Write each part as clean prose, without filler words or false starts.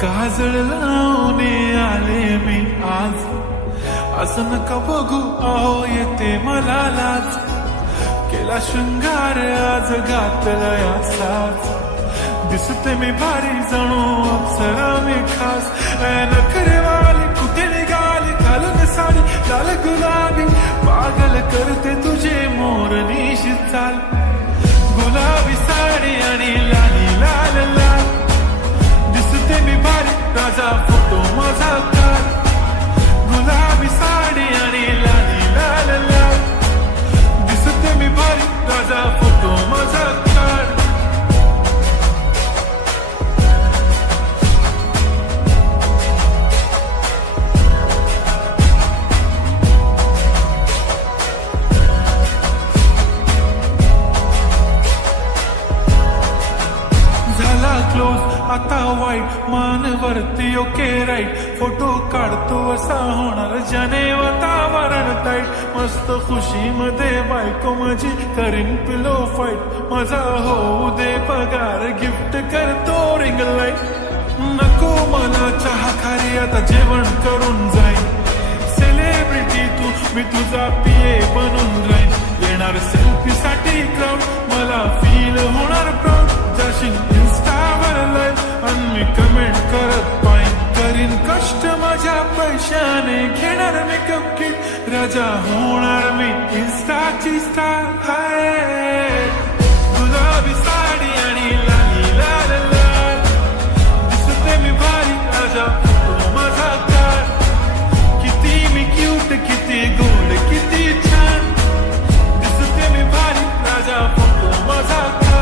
काजळ लावून आले मी आज, असं नका बघू अहो येते मला लाज. केला शृंगार आज घातला याचाच, दिसते मी भारी जणू अप्सरा मी खास. नखरेवाली कुठे निघाली घालून साडी लाल गुलाबी, पागल करते तुझे मोरनीशी चाल. गुलाबी साडी आणि लाली लाल लाल, दिसते मी भारी राजा फोटो माझा काढ. गुलाबी साडी आणि लाली लाल लाल, दिसते मी भारी राजा फोटो माझा काढ. क्लोज आता वाईट मानवरती ओके राईट, फोटो काढतो असा होणार ज्याने वातावरण ताईट. मस्त खुशी मध्ये बायको माझी करीन पिलो फाईट, माझा होऊ दे पगार गिफ्ट करतो रिंग लाईट. नको मला चहा खारी आता जेवण करून जाईन, सेलिब्रिटी तू मी तुझा पिये बनून राहीन. येणार सेल्फी साठी क्राऊड मला फील होणार प्राऊड, जाशील इन्स्टावर लाईव्ह आणि मी कमेंट करत पाहिन. करीन कष्ट माझ्या पैशाने घेणार मेकअप किट, राजा होणार मी इन्स्टाची स्टार. हाय गुलाबी साडी आणि लाली लाल लाल, दिसते मी भारी राजा फोटो माझा काढ. किती मी क्यूट किती गोड किती छान, दिसते मी भारी राजा फोटो माझा काढ.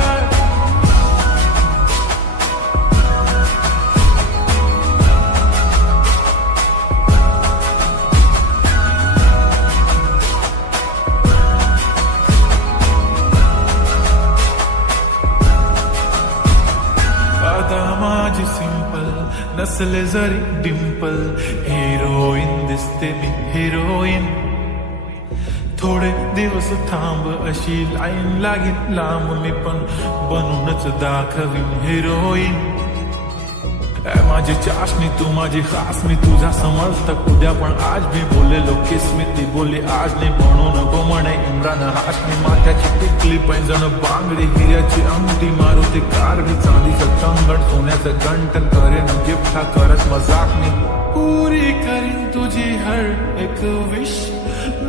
माझी सिंपल नसले जरी डिंपल, हिरोईन दिसते मी हिरोईन. थोडे दिवस थांब अशी लाईन लागेल लांब, मी पण बनूनच दाखवीन हिरोईन. माझी चाशनी तू माझी खास, मी तुझा समर्थक उद्या पण आज मी बोलेलो किस मी ती बोली आज नाही. म्हणून गो म्हणे इम्रान हाशमी, माथ्याची टिकली पैंजण बांगडी हिऱ्याची अंगठी, मारुती कार मी चांदीचं कंगण सोन्याचं गंटन, करेन गिफ्ट हा करत मजाक मी. पुरी करीन तुझी हर एक विश,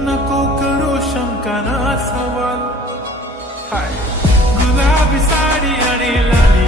नको करू शंका ना सवाल. हाय गुलाबी साडी आणि लाली